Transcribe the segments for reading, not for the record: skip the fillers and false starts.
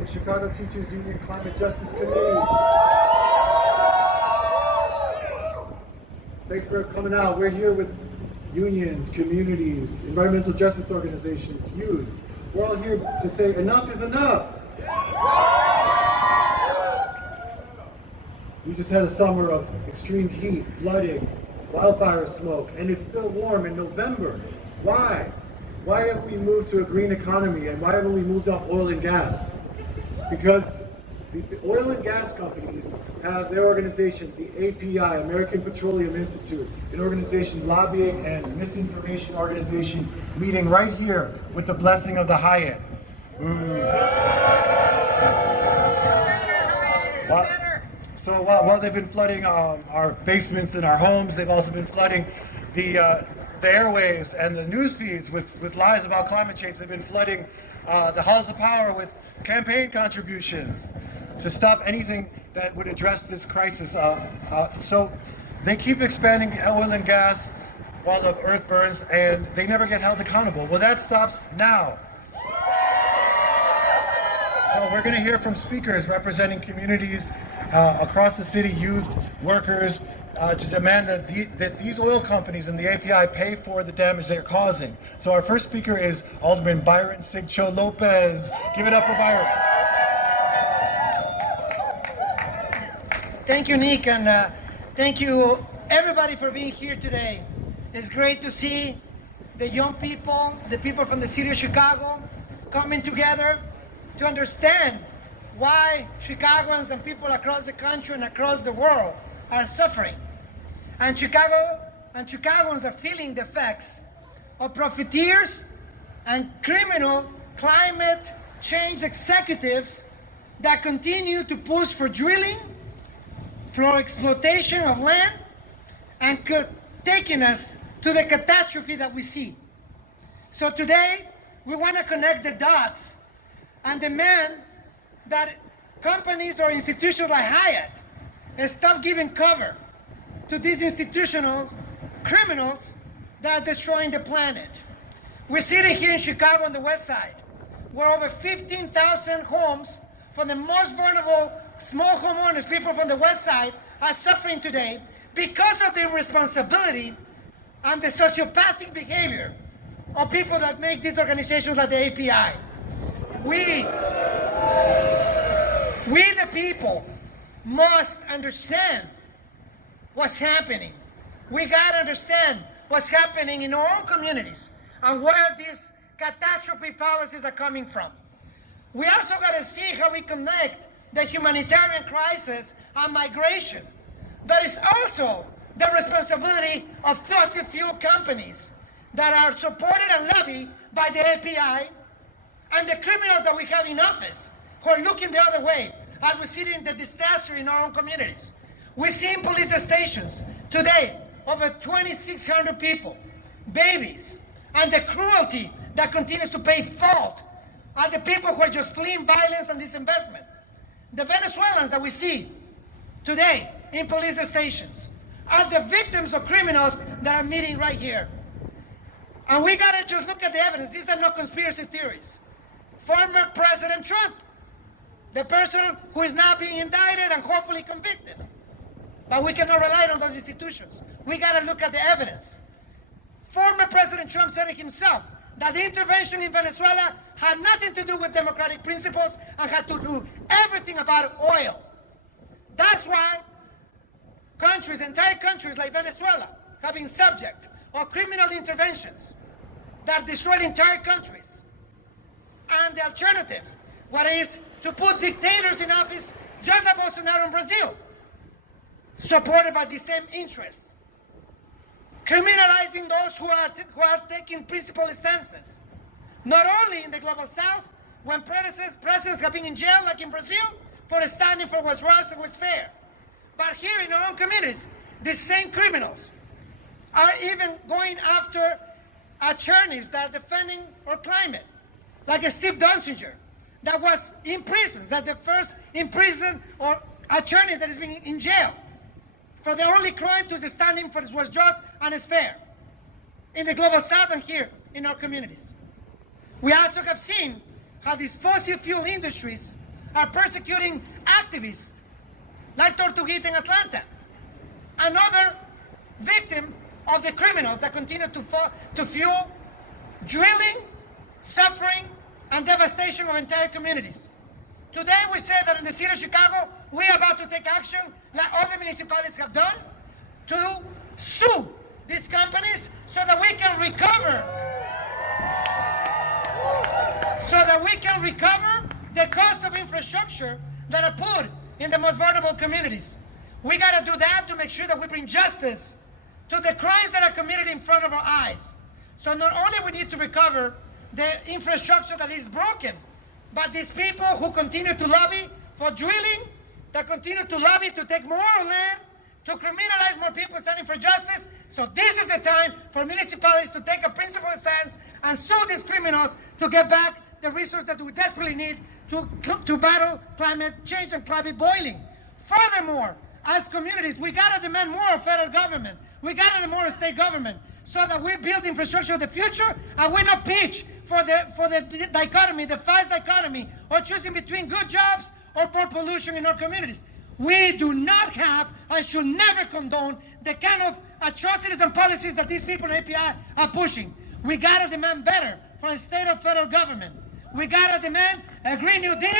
the Chicago Teachers Union Climate Justice Committee. Thanks for coming out. We're here with unions, communities, environmental justice organizations, youth. We're all here to say enough is enough. We just had a summer of extreme heat, flooding, wildfire smoke, and it's still warm in November. Why? Why have we moved to a green economy, and why haven't we moved off oil and gas? Because the oil and gas companies have their organization, the API, American Petroleum Institute, an organization lobbying and misinformation organization meeting right here with the blessing of the Hyatt. So while they've been flooding our basements and our homes, they've also been flooding the airwaves and the news feeds with lies about climate change. They've been flooding the halls of power with campaign contributions to stop anything that would address this crisis. So they keep expanding oil and gas while the earth burns, and they never get held accountable. Well, that stops now. So we're going to hear from speakers representing communities across the city, youth, workers, to demand that these oil companies and the API pay for the damage they're causing. So our first speaker is Alderman Byron Sigcho-Lopez. Give it up for Byron. Thank you, Nick, and thank you everybody for being here today. It's great to see the young people, the people from the city of Chicago coming together to understand why Chicagoans and people across the country and across the world are suffering. And Chicagoans are feeling the effects of profiteers and criminal climate change executives that continue to push for drilling, for exploitation of land, and taking us to the catastrophe that we see. So today, we want to connect the dots and demand that companies or institutions like Hyatt stop giving cover to these institutional criminals that are destroying the planet. We're sitting here in Chicago on the west side, where over 15,000 homes for the most vulnerable small homeowners, people from the west side, are suffering today because of the irresponsibility and the sociopathic behavior of people that make these organizations like the API. We the people must understand what's happening. We gotta understand what's happening in our own communities and where these catastrophe policies are coming from. We also gotta see how we connect the humanitarian crisis and migration. That is also the responsibility of fossil fuel companies that are supported and lobbied by the API and the criminals that we have in office who are looking the other way as we see in the disaster in our own communities. We see in police stations today over 2,600 people, babies, and the cruelty that continues to pay fault are the people who are just fleeing violence and disinvestment. The Venezuelans that we see today in police stations are the victims of criminals that are meeting right here. And we gotta just look at the evidence. These are not conspiracy theories. Former President Trump, the person who is now being indicted and hopefully convicted. But we cannot rely on those institutions. We gotta look at the evidence. Former President Trump said it himself, that the intervention in Venezuela had nothing to do with democratic principles and had to do everything about oil. That's why countries, entire countries like Venezuela, have been subject of criminal interventions that destroyed entire countries. And the alternative, what is to put dictators in office, just like Bolsonaro in Brazil, supported by the same interests. Criminalizing those who are taking principled stances. Not only in the global south, when presidents have been in jail, like in Brazil, for standing for what's right and what's fair. But here in our own communities, the same criminals are even going after attorneys that are defending our climate, like Steve Donziger, that was in prison. That's the first in prison or attorney that has been in jail for the only crime to standing for what's just and is fair in the global south and here in our communities. We also have seen how these fossil fuel industries are persecuting activists, like Tortuguita in Atlanta. Another victim of the criminals that continue to fuel drilling, suffering, and devastation of entire communities. Today we say that in the city of Chicago, we are about to take action, like all the municipalities have done, to sue these companies so that we can recover the cost of infrastructure that are put in the most vulnerable communities. We got to do that to make sure that we bring justice to the crimes that are committed in front of our eyes. So not only we need to recover the infrastructure that is broken, but these people who continue to lobby for drilling, that continue to lobby to take more land, to criminalize more people standing for justice. So this is the time for municipalities to take a principled stance and sue these criminals to get back the resource that we desperately need to battle climate change and climate boiling. Furthermore, as communities, we gotta demand more of federal government. We gotta demand more of state government so that we build infrastructure of the future and we not pitch for the dichotomy, the false dichotomy, or choosing between good jobs or poor pollution in our communities. We do not have and should never condone the kind of atrocities and policies that these people in API are pushing. We gotta demand better from the state or federal government. We gotta demand a Green New Deal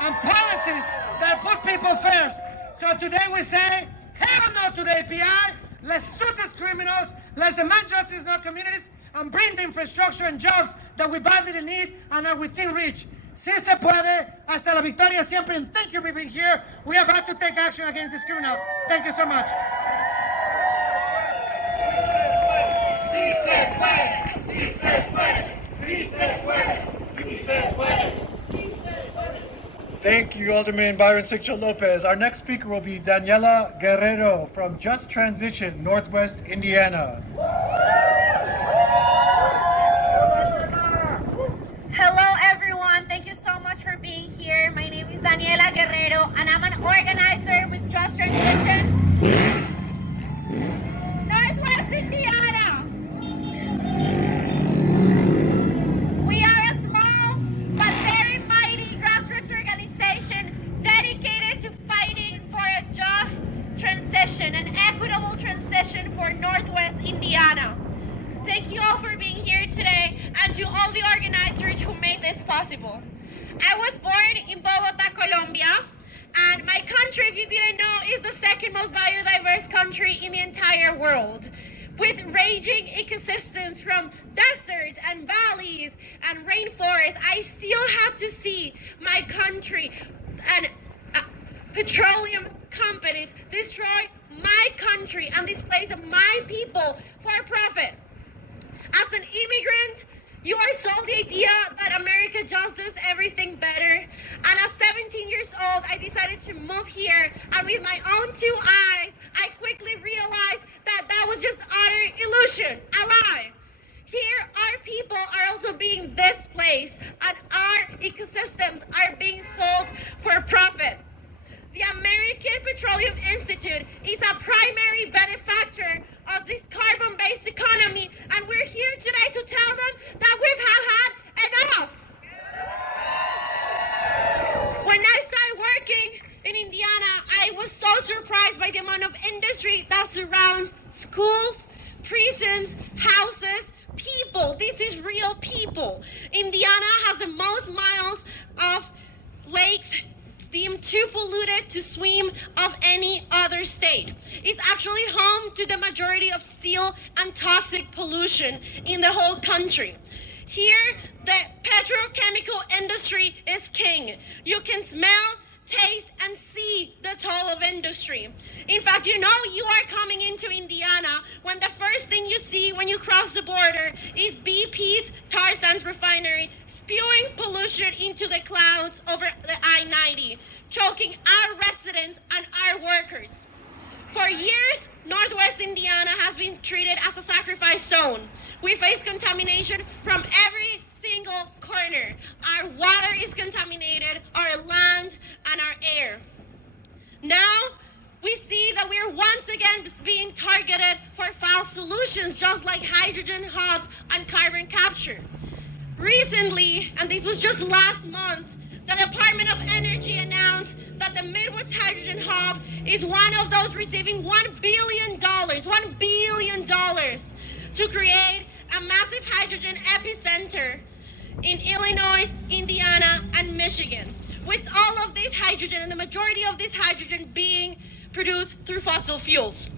and policies that put people first. So today we say, hell no to the API. Let's sue these criminals. Let's demand justice in our communities and bring the infrastructure and jobs that we badly need and are within reach. Si se puede, hasta la victoria siempre, and thank you for being here. We are about to take action against these criminals. Thank you so much. Sí se puede, sí se puede, sí se puede, sí se puede. Thank you, Alderman Byron Sigcho-Lopez. Our next speaker will be Daniela Guerrero from Just Transition, Northwest Indiana. Hello everyone, thank you so much for being here. My name is Daniela Guerrero and I'm an organizer with Just Transition, Northwest Indiana. We are a small but very mighty grassroots organization dedicated to fighting for a just transition, an equitable transition for Northwest Indiana. Thank you all for being here today and to all the organizers who made this possible. I was born in Bogota, Colombia, and my country, if you didn't know, is the second most biodiverse country in the entire world, with raging ecosystems from deserts and valleys and rainforests. I still have to see my country and petroleum companies destroy my country and displace my people for profit. As an immigrant, you are sold the idea that America just does everything better. And at 17 years old, I decided to move here. And with my own two eyes, I quickly realized that that was just utter illusion, a lie. Here, our people are also being displaced, and our ecosystems are being sold for profit. The American Petroleum Institute is a primary benefactor of this carbon-based economy, and we're here today to tell them that we have had enough. When I started working in Indiana, I was so surprised by the amount of industry that surrounds schools, prisons, houses, people. This is real people. Indiana has the most miles of lakes deemed too polluted to swim of any other state. It's actually home to the majority of steel and toxic pollution in the whole country. Here, the petrochemical industry is king. You can smell, taste, and see the toll of industry. In fact, you know you are coming into Indiana when the first thing you see when you cross the border is BP's tar sands refinery spewing pollution into the clouds over the I-90, choking our residents and our workers. For years, Northwest Indiana has been treated as a sacrifice zone. We face contamination from every single corner. Our water is contaminated, our land, and our air. Now, we see that we are once again being targeted for foul solutions, just like hydrogen hubs and carbon capture. Recently, and this was just last month, the Department of Energy hub is one of those receiving $1 billion to create a massive hydrogen epicenter in Illinois, Indiana, and Michigan, with all of this hydrogen and the majority of this hydrogen being produced through fossil fuels.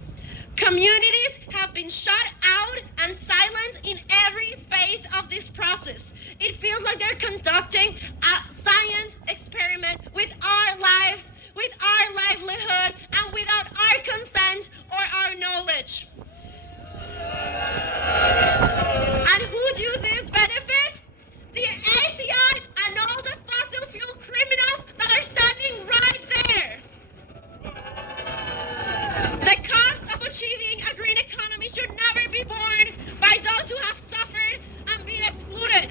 Communities have been shut out and silenced in every phase of this process. It feels like they're conducting a science experiment with our lives, with our livelihood, and without our consent or our knowledge. And who do these benefits? The API and all the fossil fuel criminals that are standing right there. The cost of achieving a green economy should never be borne by those who have suffered and been excluded.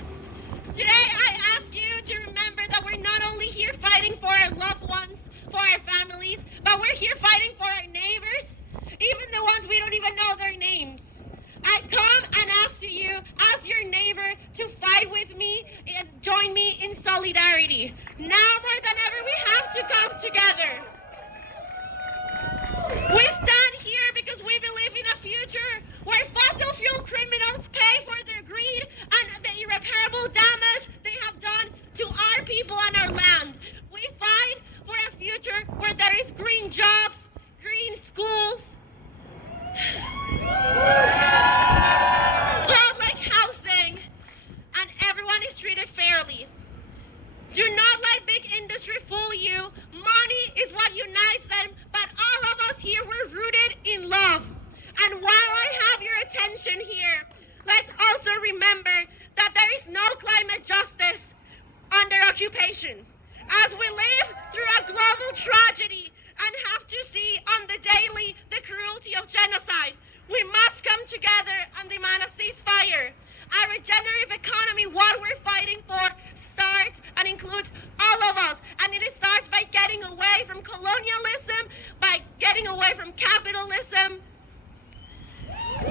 Today, I ask you to remember that we're not only here fighting for our loved ones, for our families, but we're here fighting for our neighbors, even the ones we don't even know their names. I come and ask you, as your neighbor, to fight with me and join me in solidarity. Now more than ever, we have to come together. We stand here because we believe in a future where fossil fuel criminals pay for their greed and the irreparable damage they have done to our people and our land. We fight for a future where there is green jobs, green schools, public housing, and everyone is treated fairly. Do not let big industry fool you. Money is what unites them, but all of us here, we're rooted in love. And while I have your attention here, let's also remember that there is no climate justice under occupation. As we live through a global tragedy and have to see on the daily the cruelty of genocide, we must come together and demand a ceasefire. A regenerative economy, what we're fighting for, starts and includes all of us. And it starts by getting away from colonialism, by getting away from capitalism. And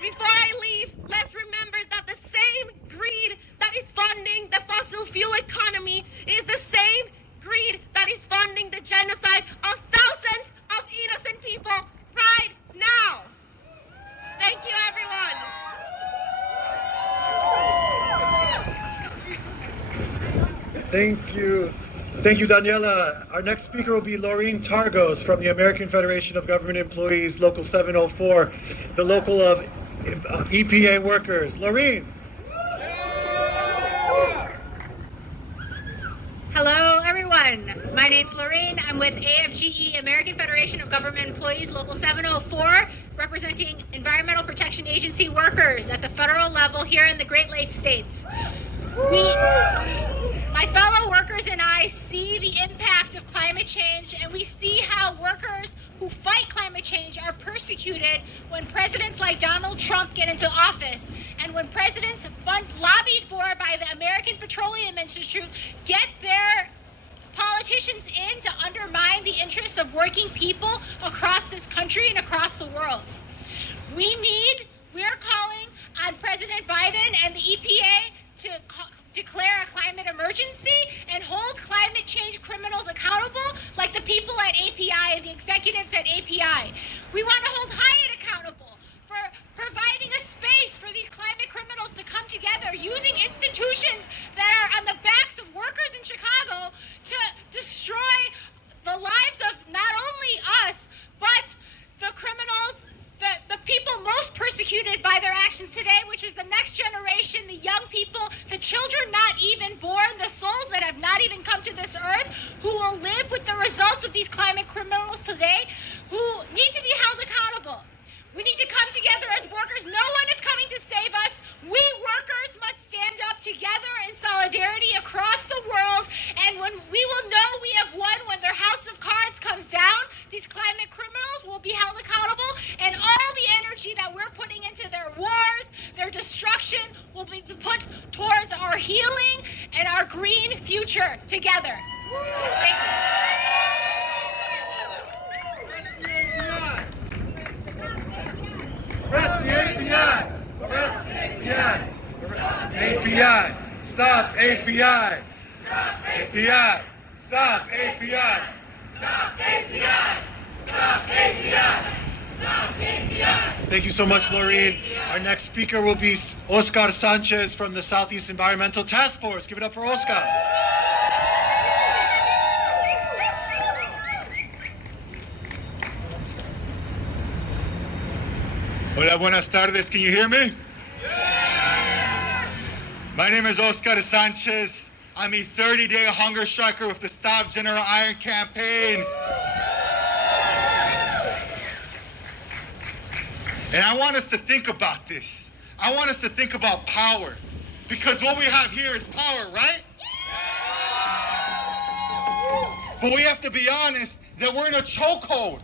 before I leave, let's remember that the same greed that is funding the fossil fuel economy is the same greed that is funding the genocide of thousands of innocent people right now. Thank you, everyone. Thank you. Thank you, Daniela. Our next speaker will be Laureen Targos from the American Federation of Government Employees, Local 704, the local of EPA workers. Laureen. Hello, everyone. My name's Laureen. I'm with AFGE, American Federation of Government Employees, Local 704, representing Environmental Protection Agency workers at the federal level here in the Great Lakes states. My fellow workers and I see the impact of climate change, and we see how workers who fight climate change are persecuted when presidents like Donald Trump get into office, and when presidents lobbied for by the American Petroleum Institute get their politicians in to undermine the interests of working people across this country and across the world. We're calling on President Biden and the EPA to declare a climate emergency and hold climate change criminals accountable like the people at API and the executives at API. We want to hold Hyatt accountable for providing a space for these climate criminals to come together using institutions that are on the backs of workers in Chicago to destroy the lives of not only us, but the criminals, the people most persecuted by their actions today, which is the next generation, the young people, the children not even born, the souls that have not even come to this earth, who will live with the results of these climate criminals today, who need to be held accountable. We need to come together as workers. No one is coming to save us. We workers must stand up together in solidarity across the world. And when we will know we have won when their house of cards comes down, these climate criminals will be held accountable. And all the energy that we're putting into their wars, their destruction, will be put towards our healing and our green future together. Thank you. Arrest the API! Arrest the API! API! Stop API! Stop API! Stop API! Stop API! Stop API! Stop API! Thank you so much, Laureen. Our next speaker will be Oscar Sanchez from the Southeast Environmental Task Force. Give it up for Oscar. Hola, buenas tardes. Can you hear me? My name is Oscar Sanchez. I'm a 30-day hunger striker with the Stop General Iron campaign. And I want us to think about this. I want us to think about power. Because what we have here is power, right? But we have to be honest that we're in a chokehold.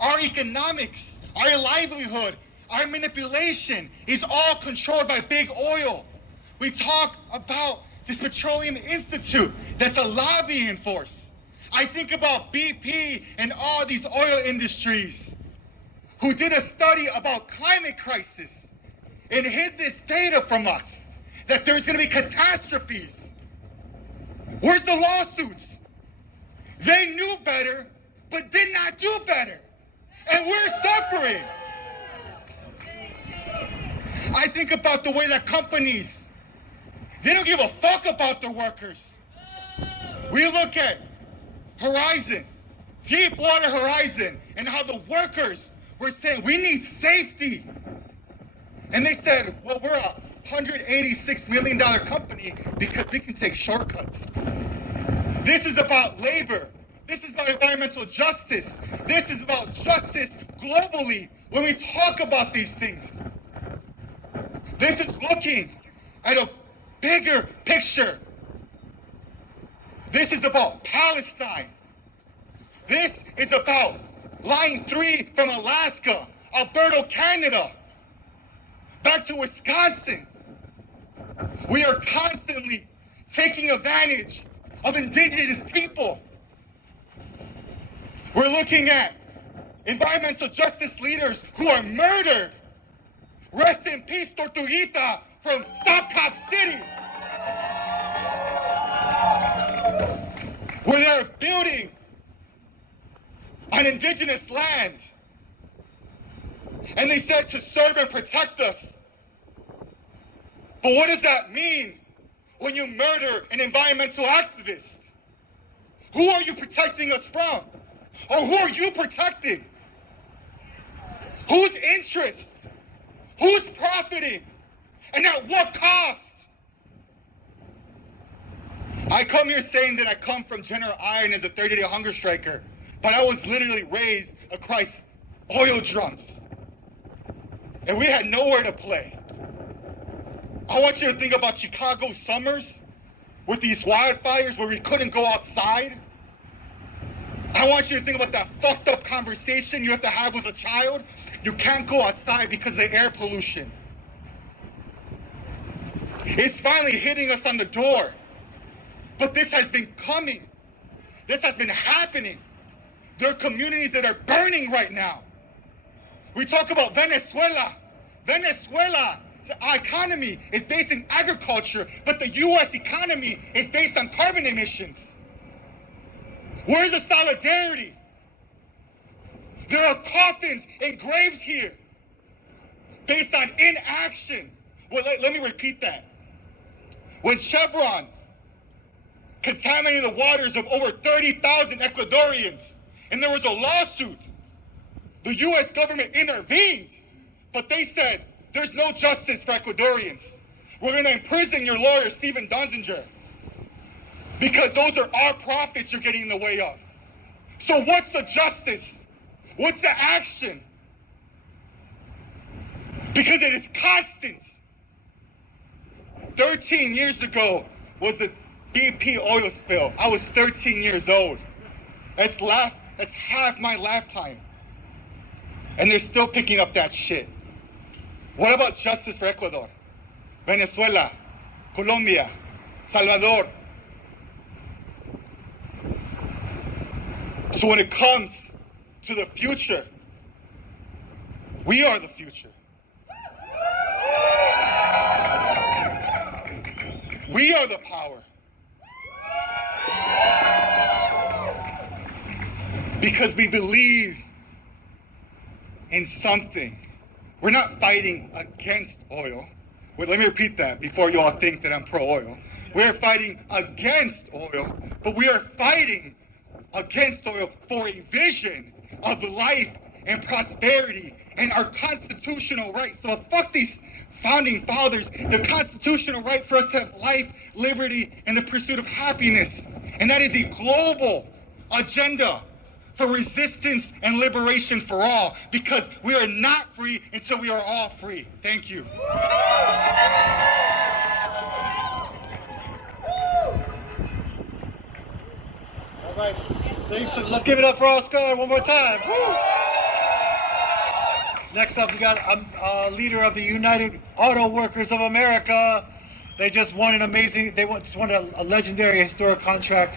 Our economics, our livelihood, our manipulation is all controlled by big oil. We talk about this Petroleum Institute that's a lobbying force. I think about BP and all these oil industries who did a study about climate crisis and hid this data from us, that there's gonna be catastrophes. Where's the lawsuits? They knew better, but did not do better. And we're suffering. I think about the way that companies, they don't give a fuck about their workers. We look at Horizon, Deepwater Horizon, and how the workers were saying, we need safety. And they said, well, we're a $186 million company because we can take shortcuts. This is about labor. This is about environmental justice. This is about justice globally when we talk about these things. This is looking at a bigger picture. This is about Palestine. This is about Line 3 from Alaska, Alberta, Canada, back to Wisconsin. We are constantly taking advantage of indigenous people. We're looking at environmental justice leaders who are murdered. Rest in peace, Tortuguita from Stop Cop City. Where they're building on indigenous land. And they said to serve and protect us. But what does that mean when you murder an environmental activist? Who are you protecting us from? Or who are you protecting? Whose interest? Who's profiting? And at what cost? I come here saying that I come from General Iron as a 30-day hunger striker, but I was literally raised across oil drums. And we had nowhere to play. I want you to think about Chicago summers with these wildfires where we couldn't go outside. I want you to think about that fucked up conversation you have to have with a child. You can't go outside because of the air pollution. It's finally hitting us on the door. But this has been coming. This has been happening. There are communities that are burning right now. We talk about Venezuela. Venezuela's economy is based in agriculture, but the U.S. economy is based on carbon emissions. Where's the solidarity? There are coffins and graves here based on inaction. Well, let me repeat that. When Chevron contaminated the waters of over 30,000 Ecuadorians, and there was a lawsuit, the U.S. government intervened, but they said, there's no justice for Ecuadorians. We're going to imprison your lawyer, Stephen Donziger, because those are our profits you're getting in the way of. So what's the justice? What's the action? Because it is constant. 13 years ago was the BP oil spill. I was 13 years old. That's half my lifetime. And they're still picking up that shit. What about justice for Ecuador, Venezuela, Colombia, Salvador? So when it comes to the future, we are the future. We are the power. because we believe in something. We're not fighting against oil. Wait, let me repeat that before you all think that I'm pro-oil. We're fighting against oil, but we are fighting against oil for a vision of life and prosperity and our constitutional rights. So fuck these founding fathers, the constitutional right for us to have life, liberty, and the pursuit of happiness. And that is a global agenda for resistance and liberation for all, because we are not free until we are all free. Thank you. All right, thanks. Let's give it up for Oscar one more time. Woo! Next up, we got a leader of the United Auto Workers of America. They just won an amazing, just won a legendary historic contract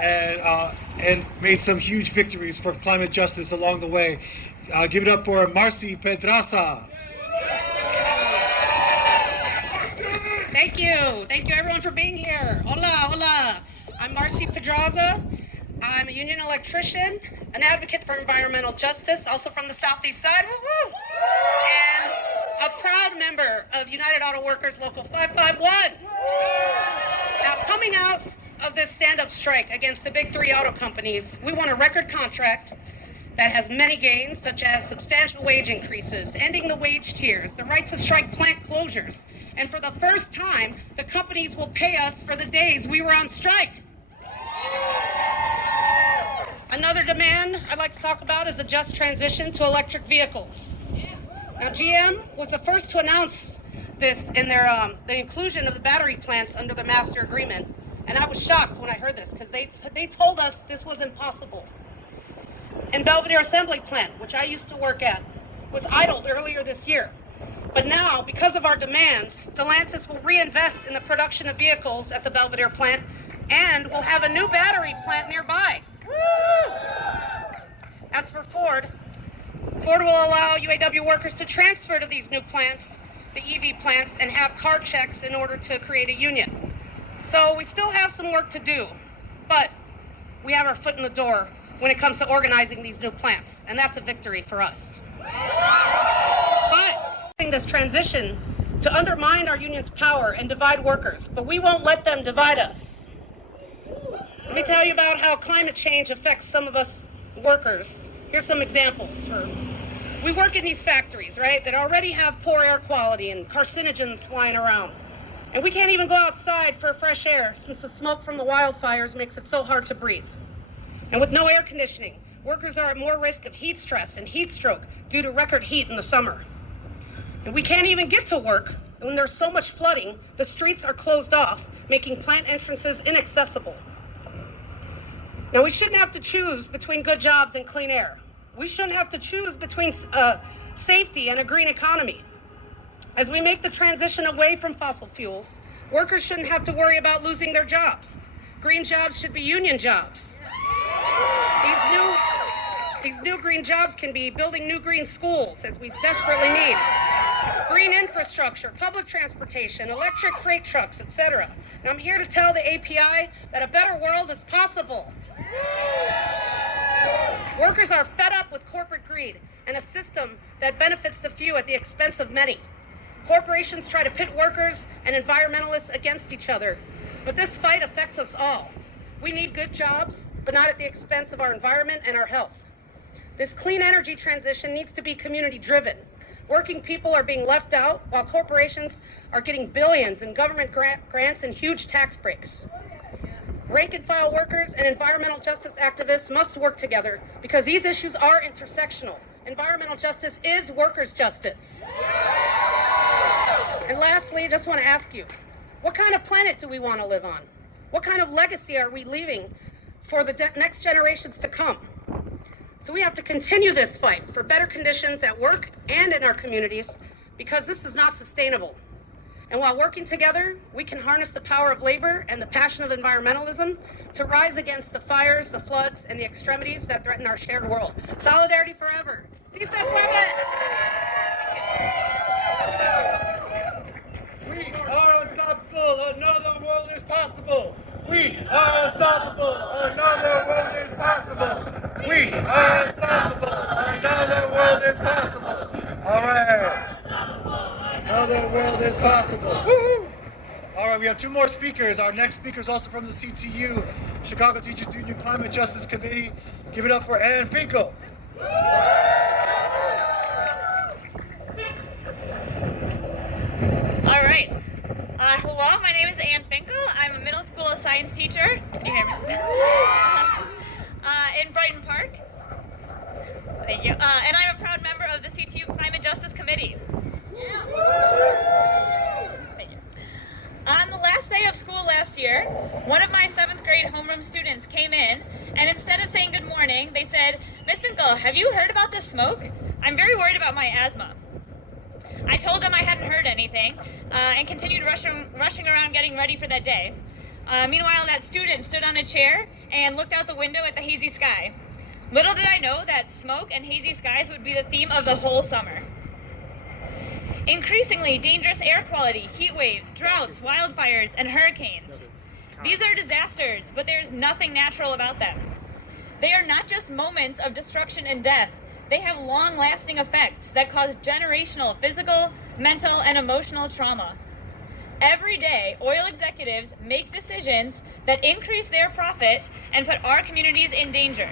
and made some huge victories for climate justice along the way. Give it up for Marcy Pedraza. Thank you. Thank you everyone for being here. Hola, hola. I'm Marcy Pedraza. I'm a union electrician, an advocate for environmental justice, also from the Southeast Side, woo-woo, and a proud member of United Auto Workers Local 551. Now, coming out of this stand-up strike against the big three auto companies, we won a record contract that has many gains, such as substantial wage increases, ending the wage tiers, the right to strike plant closures, and for the first time, the companies will pay us for the days we were on strike. Another demand I'd like to talk about is a just transition to electric vehicles. Now, GM was the first to announce this in their the inclusion of the battery plants under the master agreement, and I was shocked when I heard this because they told us this was impossible. And Belvedere Assembly Plant, which I used to work at, was idled earlier this year. But now, because of our demands, Stellantis will reinvest in the production of vehicles at the Belvedere plant, and we'll have a new battery plant nearby. As for Ford will allow UAW workers to transfer to these new plants, the EV plants, and have card checks in order to create a union. So we still have some work to do, but we have our foot in the door when it comes to organizing these new plants, and that's a victory for us. But this transition to undermine our union's power and divide workers, but we won't let them divide us. Let me tell you about how climate change affects some of us workers. Here's some examples. We work in these factories, right, that already have poor air quality and carcinogens flying around. And we can't even go outside for fresh air since the smoke from the wildfires makes it so hard to breathe. And with no air conditioning, workers are at more risk of heat stress and heat stroke due to record heat in the summer. And we can't even get to work when there's so much flooding, the streets are closed off, making plant entrances inaccessible. Now, we shouldn't have to choose between good jobs and clean air. We shouldn't have to choose between safety and a green economy. As we make the transition away from fossil fuels, workers shouldn't have to worry about losing their jobs. Green jobs should be union jobs. These new green jobs can be building new green schools, as we desperately need, green infrastructure, public transportation, electric freight trucks, etc. And I'm here to tell the API that a better world is possible. Workers are fed up with corporate greed and a system that benefits the few at the expense of many. Corporations try to pit workers and environmentalists against each other, but this fight affects us all. We need good jobs, but not at the expense of our environment and our health. This clean energy transition needs to be community-driven. Working people are being left out, while corporations are getting billions in government grants and huge tax breaks. Rank-and-file workers and environmental justice activists must work together because these issues are intersectional. Environmental justice is workers' justice. And lastly, I just want to ask you, what kind of planet do we want to live on? What kind of legacy are we leaving for the next generations to come? So we have to continue this fight for better conditions at work and in our communities because this is not sustainable. And while working together, we can harness the power of labor and the passion of environmentalism to rise against the fires, the floods, and the extremities that threaten our shared world. Solidarity forever. Si se puede! We are unstoppable. Another world is possible. We are unstoppable. Another world is possible. We We are unstoppable. Another world is possible. All right. Another world is possible. Woo-hoo. All right, we have two more speakers. Our next speaker is also from the CTU, Chicago Teachers Union Climate Justice Committee. Give it up for Ann Finkel. All right. Hello, my name is Ann Finkel. I'm a middle school science teacher. Can you hear me? In Brighton Park. Thank you. And I'm a proud member of the CTU Climate Justice Committee. Thank you. On the last day of school last year, one of my 7th grade homeroom students came in, and instead of saying good morning, they said, "Miss Finkel, have you heard about this smoke? I'm very worried about my asthma." I told them I hadn't heard anything, and continued rushing around getting ready for that day. Meanwhile, that student stood on a chair and looked out the window at the hazy sky. Little did I know that smoke and hazy skies would be the theme of the whole summer. Increasingly dangerous air quality, heat waves, droughts, wildfires, and hurricanes. These are disasters, but there's nothing natural about them. They are not just moments of destruction and death. They have long-lasting effects that cause generational physical, mental, and emotional trauma. Every day, oil executives make decisions that increase their profit and put our communities in danger.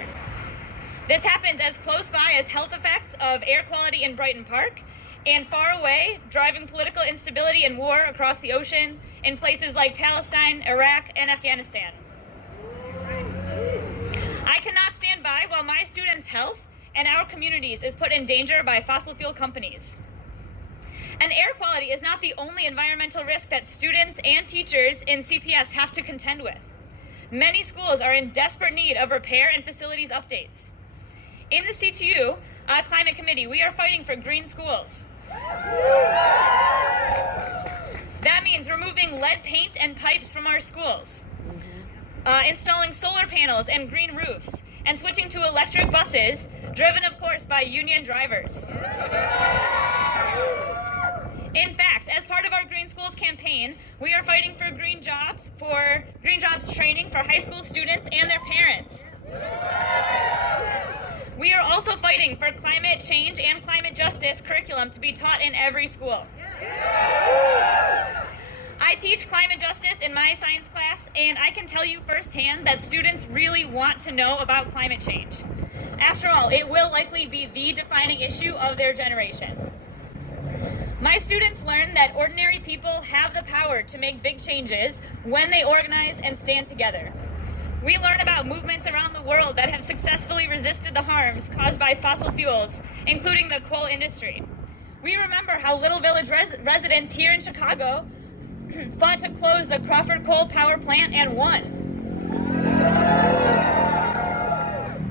This happens as close by as health effects of air quality in Brighton Park, and far away, driving political instability and war across the ocean in places like Palestine, Iraq, and Afghanistan. I cannot stand by while my students' health and our communities is put in danger by fossil fuel companies. And air quality is not the only environmental risk that students and teachers in CPS have to contend with. Many schools are in desperate need of repair and facilities updates. In the CTU Climate Committee, we are fighting for green schools. That means removing lead paint and pipes from our schools, installing solar panels and green roofs, and switching to electric buses, driven, of course, by union drivers. In fact, as part of our Green Schools campaign, we are fighting for green jobs training for high school students and their parents. We are also fighting for climate change and climate justice curriculum to be taught in every school. I teach climate justice in my science class, and I can tell you firsthand that students really want to know about climate change. After all, it will likely be the defining issue of their generation. My students learn that ordinary people have the power to make big changes when they organize and stand together. We learn about movements around the world that have successfully resisted the harms caused by fossil fuels, including the coal industry. We remember how Little Village residents here in Chicago fought to close the Crawford Coal Power Plant and won.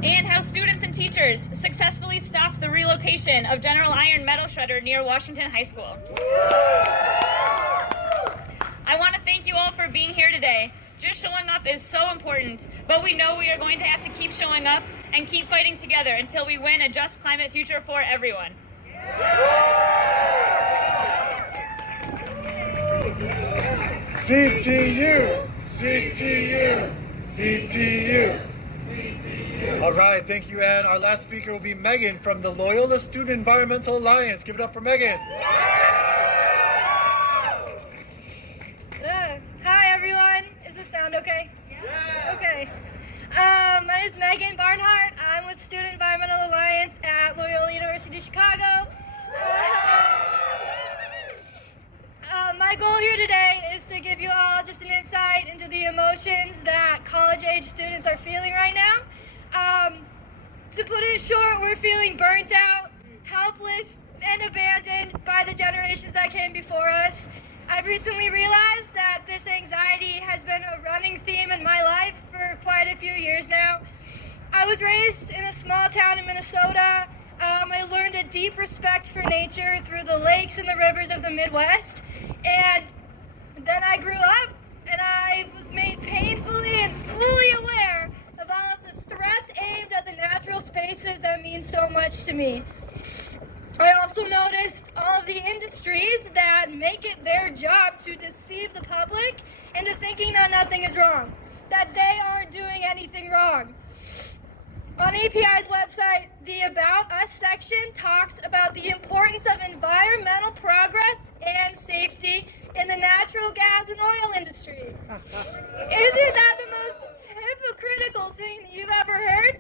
And how students and teachers successfully stopped the relocation of General Iron metal shredder near Washington High School. I want to thank you all for being here today. Just showing up is so important, but we know we are going to have to keep showing up and keep fighting together until we win a just climate future for everyone. CTU, CTU, CTU. All right, thank you, Ann. Our last speaker will be Megan from the Loyola Student Environmental Alliance. Give it up for Megan. Hi, everyone. Is this sound okay? Yeah. Okay. My name is Megan Barnhart. I'm with Student Environmental Alliance at Loyola University of Chicago. My goal here today is to give you all just an insight into the emotions that college-age students are feeling right now. To put it short, we're feeling burnt out, helpless, and abandoned by the generations that came before us. I've recently realized that this anxiety has been a running theme in my life for quite a few years now. I was raised in a small town in Minnesota. I learned a deep respect for nature through the lakes and the rivers of the Midwest. And then I grew up and I was made painfully and fully aware of all of the threats aimed at the natural spaces that mean so much to me. I also noticed all of the industries that make it their job to deceive the public into thinking that nothing is wrong, that they aren't doing anything wrong. On API's website, the About Us section talks about the importance of environmental progress and safety in the natural gas and oil industry. Isn't that the most hypocritical thing that you've ever heard?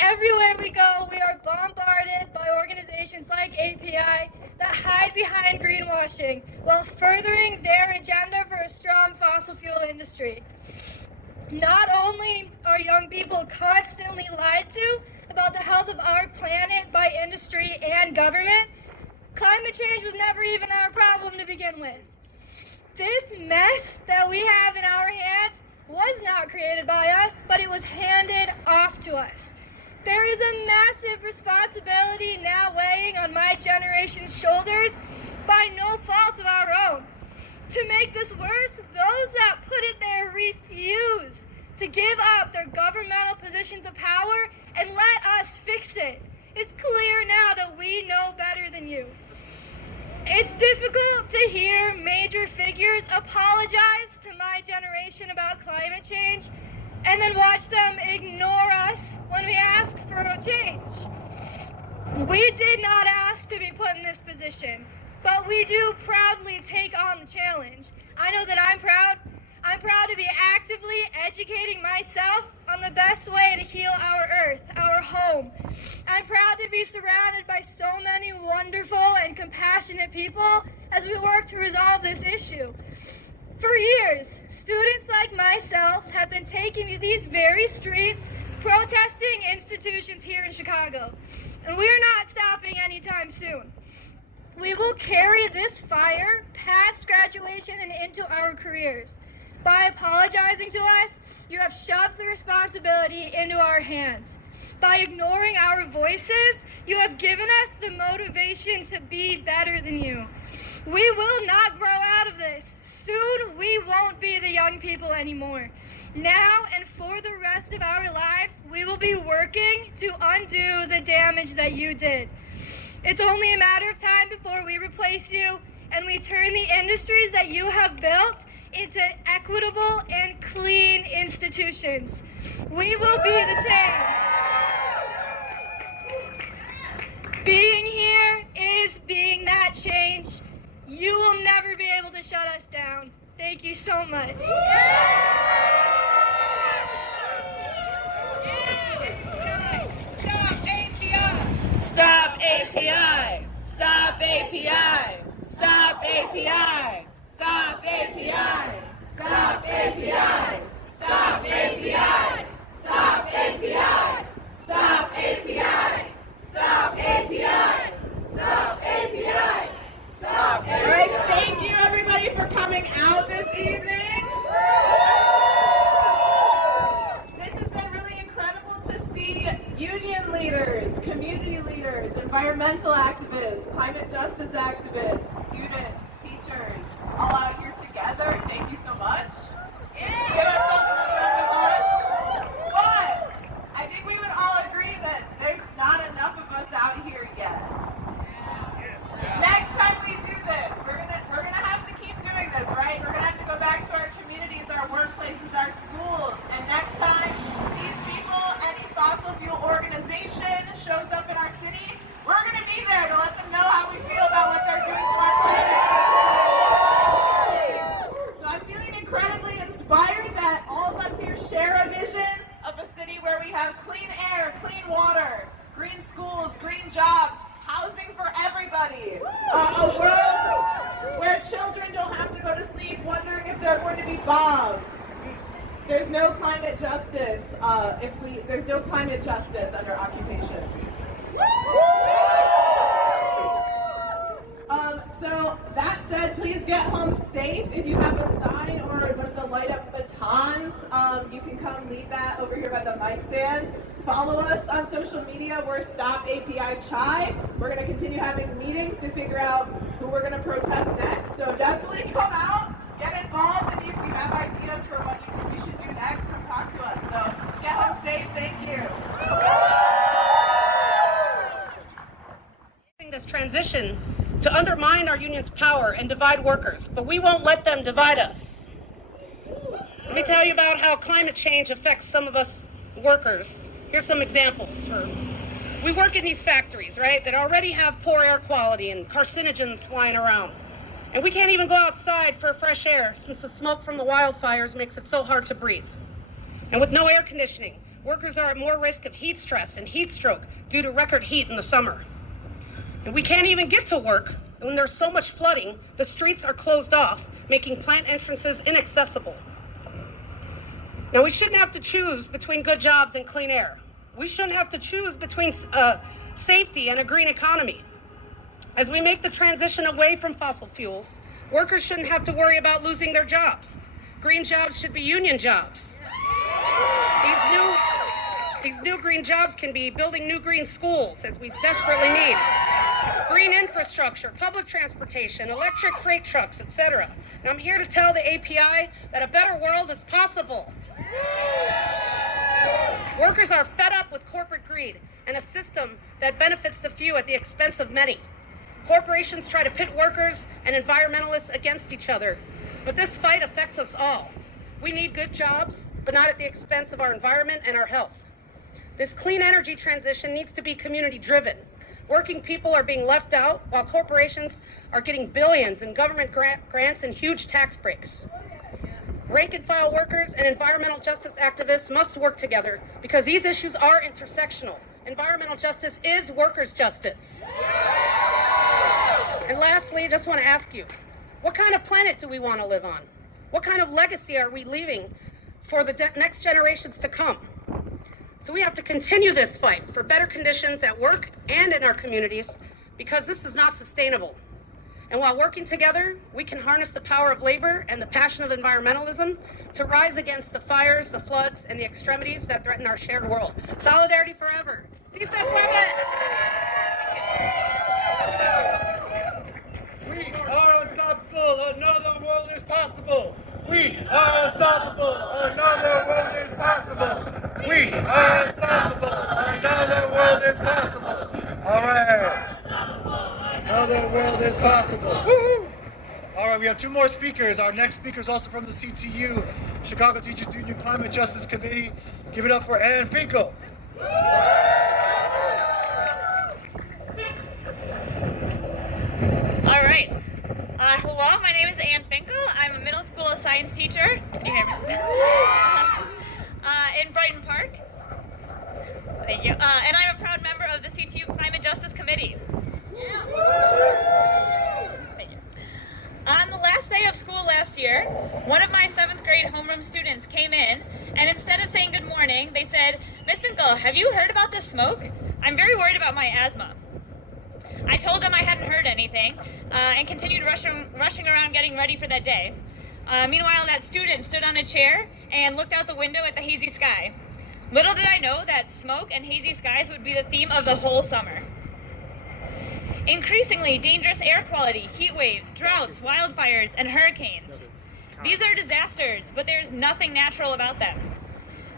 Everywhere we go, we are bombarded by organizations like API that hide behind greenwashing while furthering their agenda for a strong fossil fuel industry. Not only are young people constantly lied to about the health of our planet by industry and government, climate change was never even our problem to begin with. This mess that we have in our hands was not created by us, but it was handed off to us. There is a massive responsibility now weighing on my generation's shoulders by no fault of our own. To make this worse, those that put it there refuse to give up their governmental positions of power and let us fix it. It's clear now that we know better than you. It's difficult to hear major figures apologize to my generation about climate change and then watch them ignore us when we ask for a change. We did not ask to be put in this position, but we do proudly take on the challenge. I know that I'm proud. I'm proud to be actively educating myself on the best way to heal our earth, our home. I'm proud to be surrounded by so many wonderful and compassionate people as we work to resolve this issue. For years, students like myself have been taking these very streets, protesting institutions here in Chicago, and we're not stopping anytime soon. We will carry this fire past graduation and into our careers. By apologizing to us, you have shoved the responsibility into our hands. By ignoring our voices, you have given us the motivation to be better than you. We will not grow out of this. Soon, we won't be the young people anymore. Now and for the rest of our lives, we will be working to undo the damage that you did. It's only a matter of time before we replace you and we turn the industries that you have built into equitable and clean institutions. We will be the change. Being here is being that change. You will never be able to shut us down. Thank you so much. Stop API! Stop API! Stop API! Stop API! Stop API! Stop API! Stop API! Stop API! Stop API! Stop API! Stop API! All right, thank you everybody for coming out this evening. This has been really incredible to see union leaders, community leaders, environmental activists, climate justice activists, students, teachers, all out here together. Thank you so much. Give ourselves another round of applause. But I think we would all agree that there's not enough of us out here yet. Next time we do this, we're gonna have to keep doing this, right? We're gonna have to go back to our communities, our workplaces, our schools, and next time these people, any fossil fuel organization shows up in our city, we're gonna be there to let them know how we feel about what they're doing to our planet. So I'm feeling incredibly inspired that all of us here share a vision of a city where we have clean air, clean water, green schools, green jobs, housing for everybody, a world where children don't have to go to sleep wondering if they're going to be bombed. There's no climate justice there's no climate justice under occupation. So that said, please get home safe. If you have a sign or one of the light up batons, you can come leave that over here by the mic stand. Follow us on social media. We're Stop API Chai. We're going to continue having meetings to figure out who we're going to protest next. So definitely come out, get involved, and if you have ideas for what you think we should do next, come talk to us. So get home safe. Thank you. This transition to undermine our union's power and divide workers, but we won't let them divide us. Let me me tell you about how climate change affects some of us workers. Here's some examples. We work in these factories, right, that already have poor air quality and carcinogens flying around. And we can't even go outside for fresh air since the smoke from the wildfires makes it so hard to breathe. And with no air conditioning, workers are at more risk of heat stress and heat stroke due to record heat in the summer. And we can't even get to work when there's so much flooding, the streets are closed off, making plant entrances inaccessible. Now, we shouldn't have to choose between good jobs and clean air. We shouldn't have to choose between safety and a green economy. As we make the transition away from fossil fuels, workers shouldn't have to worry about losing their jobs. Green jobs should be union jobs. These new green jobs can be building new green schools, as we desperately need, green infrastructure, public transportation, electric freight trucks, etc. And I'm here to tell the API that a better world is possible. Workers are fed up with corporate greed and a system that benefits the few at the expense of many. Corporations try to pit workers and environmentalists against each other, but this fight affects us all. We need good jobs, but not at the expense of our environment and our health. This clean energy transition needs to be community-driven. Working people are being left out while corporations are getting billions in government grants and huge tax breaks. Rank-and-file workers and environmental justice activists must work together because these issues are intersectional. Environmental justice is workers' justice. And lastly, I just want to ask you, what kind of planet do we want to live on? What kind of legacy are we leaving for the next generations to come? So we have to continue this fight for better conditions at work and in our communities because this is not sustainable. And while working together, we can harness the power of labor and the passion of environmentalism to rise against the fires, the floods, and the extremities that threaten our shared world. Solidarity forever. Sigcho-Lopez! We are unstoppable. Another world is possible. We are unstoppable. Another world is possible. We are unstoppable. Another world is possible. All right. Another world is possible. Woo-hoo. All right, we have two more speakers. Our next speaker is also from the CTU, Chicago Teachers Union Climate Justice Committee. Give it up for Ann Finkel. All right. Hello, my name is Ann Finkel. I'm a middle school science teacher. Can you hear me? In Brighton Park. Thank you. And I'm a proud member of the CTU Climate Justice Committee. Thank you. On the last day of school last year, one of my 7th grade homeroom students came in, and instead of saying good morning, they said, "Miss Finkel, have you heard about this smoke? I'm very worried about my asthma." I told them I hadn't heard anything and continued rushing around getting ready for that day. Meanwhile, that student stood on a chair and looked out the window at the hazy sky. Little did I know that smoke and hazy skies would be the theme of the whole summer. Increasingly dangerous air quality, heat waves, droughts, wildfires, and hurricanes. These are disasters, but there's nothing natural about them.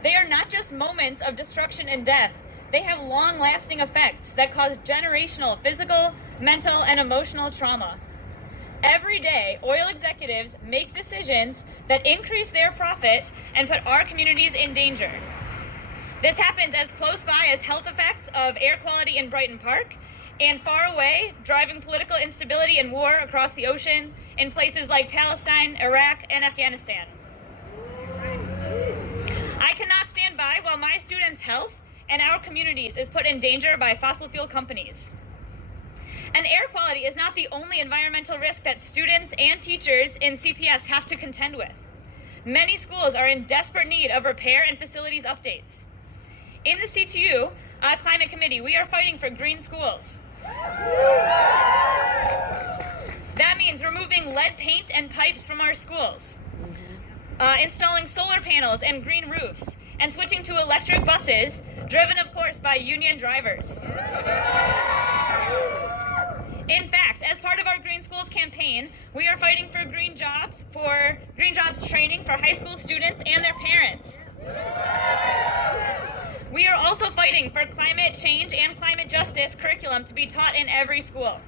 They are not just moments of destruction and death. They have long-lasting effects that cause generational physical, mental, and emotional trauma. Every day, oil executives make decisions that increase their profit and put our communities in danger. This happens as close by as health effects of air quality in Brighton Park, and far away, driving political instability and war across the ocean in places like Palestine, Iraq, and Afghanistan. I cannot stand by while my students' health and our communities is put in danger by fossil fuel companies. And air quality is not the only environmental risk that students and teachers in CPS have to contend with. Many schools are in desperate need of repair and facilities updates. In the CTU Climate Committee, we are fighting for green schools. That means removing lead paint and pipes from our schools, installing solar panels and green roofs, and switching to electric buses, driven, of course, by union drivers. In fact, as part of our Green Schools campaign, we are fighting for green jobs training for high school students and their parents. We are also fighting for climate change and climate justice curriculum to be taught in every school.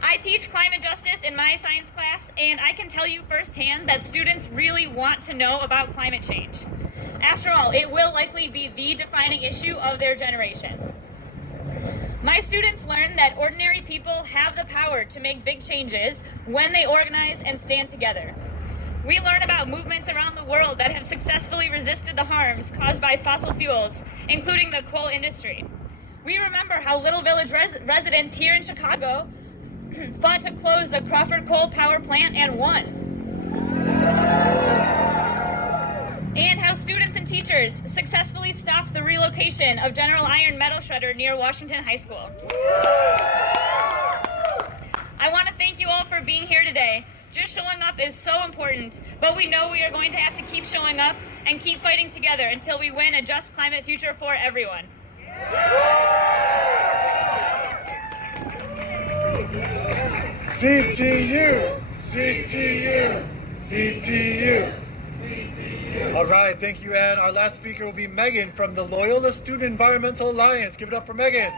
I I teach climate justice in my science class, and I can tell you firsthand that students really want to know about climate change. After all, it will likely be the defining issue of their generation. My students learn that ordinary people have the power to make big changes when they organize and stand together. We learn about movements around the world that have successfully resisted the harms caused by fossil fuels, including the coal industry. We remember how Little Village residents here in Chicago fought to close the Crawford Coal Power Plant and won. And how students and teachers successfully stopped the relocation of General Iron metal shredder near Washington High School. I want to thank you all for being here today. Just showing up is so important, but we know we are going to have to keep showing up and keep fighting together until we win a just climate future for everyone. CTU, CTU, CTU. All right, thank you, Ann. Our last speaker will be Megan from the Loyola Student Environmental Alliance. Give it up for Megan.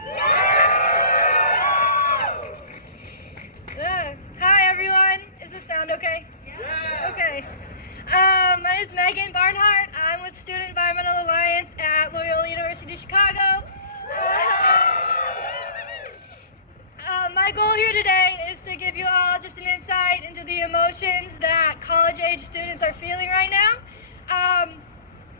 Hi, everyone. Is this sound okay? Yeah. Okay. My name is Megan Barnhart. I'm with Student Environmental Alliance at Loyola University of Chicago. My goal here today is to give you all just an insight into the emotions that college-age students are feeling right now.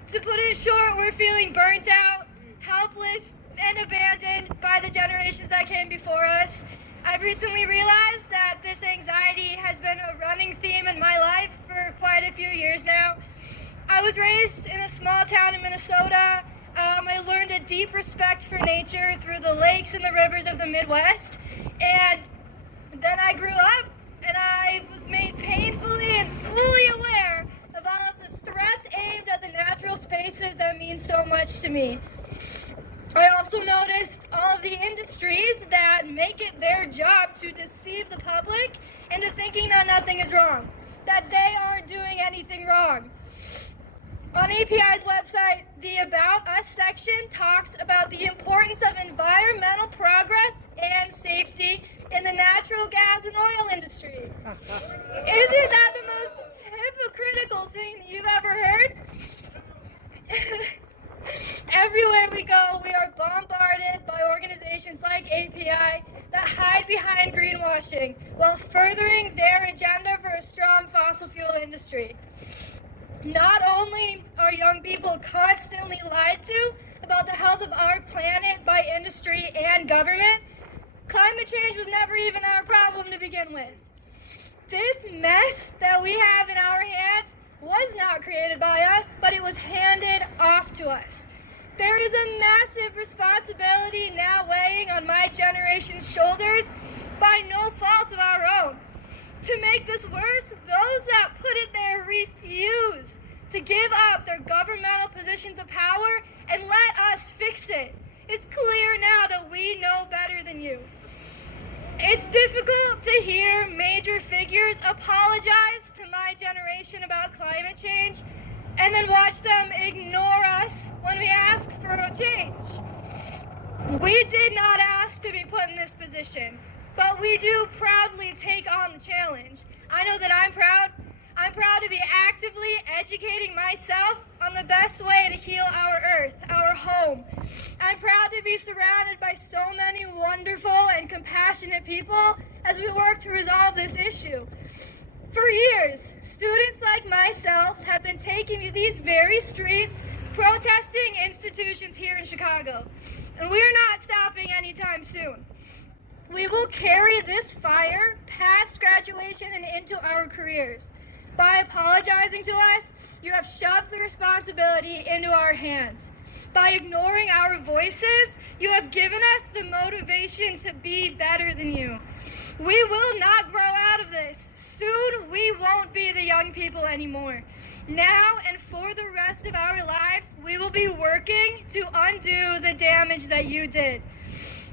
To put it short, we're feeling burnt out, helpless, and abandoned by the generations that came before us. I've recently realized that this anxiety has been a running theme in my life for quite a few years now. I was raised in a small town in Minnesota. I learned a deep respect for nature through the lakes and the rivers of the Midwest. And then I grew up and I was made painfully and fully aware of all of the threats aimed at the natural spaces that mean so much to me. I also noticed all of the industries that make it their job to deceive the public into thinking that nothing is wrong, that they aren't doing anything wrong. On API's website, the About Us section talks about the importance of environmental progress and safety in the natural gas and oil industry. Isn't that the most hypocritical thing that you've ever heard? Everywhere we go, we are bombarded by organizations like API that hide behind greenwashing while furthering their agenda for a strong fossil fuel industry. Not only are young people constantly lied to about the health of our planet by industry and government, climate change was never even our problem to begin with. This mess that we have in our hands was not created by us, but it was handed off to us. There is a massive responsibility now weighing on my generation's shoulders by no fault of our own. To make this worse, those that put it there refuse to give up their governmental positions of power and let us fix it. It's clear now that we know better than you. It's difficult to hear major figures apologize to my generation about climate change and then watch them ignore us when we ask for a change. We did not ask to be put in this position, but we do proudly take on the challenge. I know that I'm proud. I'm proud to be actively educating myself on the best way to heal our earth, our home. I'm proud to be surrounded by so many wonderful and compassionate people as we work to resolve this issue. For years, students like myself have been taking these very streets, protesting institutions here in Chicago, and we're not stopping anytime soon. We will carry this fire past graduation and into our careers. By apologizing to us, you have shoved the responsibility into our hands. By ignoring our voices, you have given us the motivation to be better than you. We will not grow out of this. Soon, we won't be the young people anymore. Now and for the rest of our lives, we will be working to undo the damage that you did.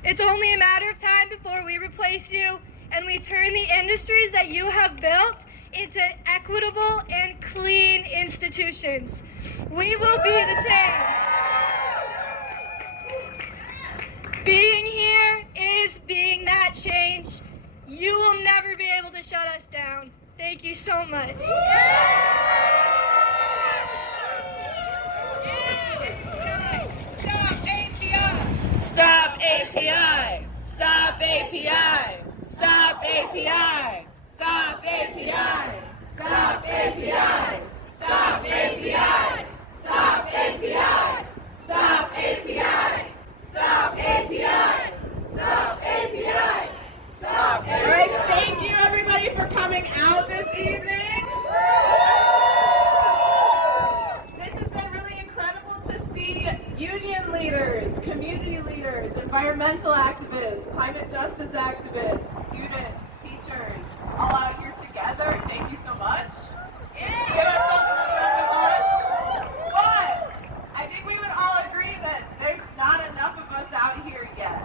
It's only a matter of time before we replace you and we turn the industries that you have built into equitable and clean institutions. We will be the change. Being here is being that change. You will never be able to shut us down. Thank you so much. Stop API! Stop API! Stop API! Stop API! Stop API! Stop API! Stop API! Stop API! Stop API! Stop API! Stop All right, thank you everybody for coming out this evening. This has been really incredible to see union leaders, community leaders, environmental activists, climate justice activists, students, teachers, all out here together. Thank you so much. Give ourselves another round of applause. But I think we would all agree that there's not enough of us out here yet.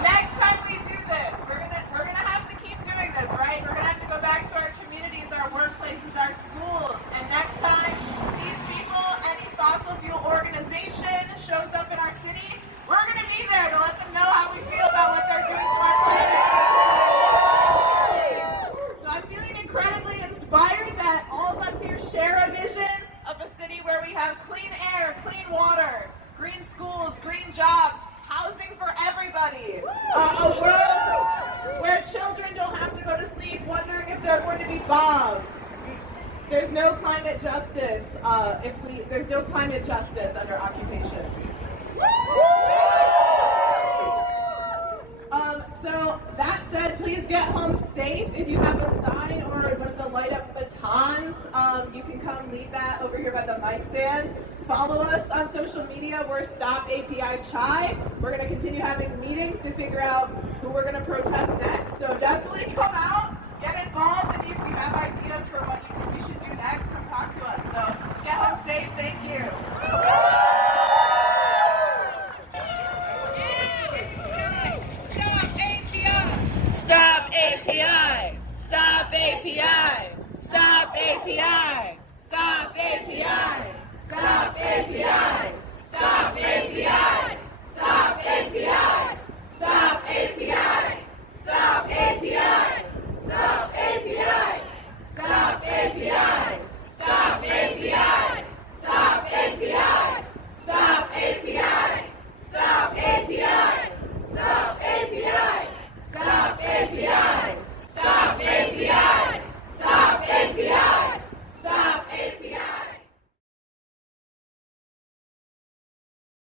Next time we do this, we're gonna have to keep doing this, right? We're gonna have to go back to our communities, our workplaces, our schools, and next time these people, any fossil fuel organization shows up in our city, we're gonna be there to let them know how we feel about what they're doing to our planet. So I'm feeling incredibly inspired that all of us here share a vision of a city where we have clean air, clean water, green schools, green jobs, housing for everybody, a world where children don't have to go to sleep wondering if they're going to be bombed. There's no climate justice there's no climate justice under occupation. So that said, please get home safe. If you have a sign or one of the light up batons, you can come leave that over here by the mic stand. Follow us on social media. We're Stop API Chai. We're going to continue having meetings to figure out who we're going to protest next. So definitely come out, get involved, and if you have ideas for what you think we should do next, come talk to us. So get home safe. Thank you. Stop API! Stop API! Stop API!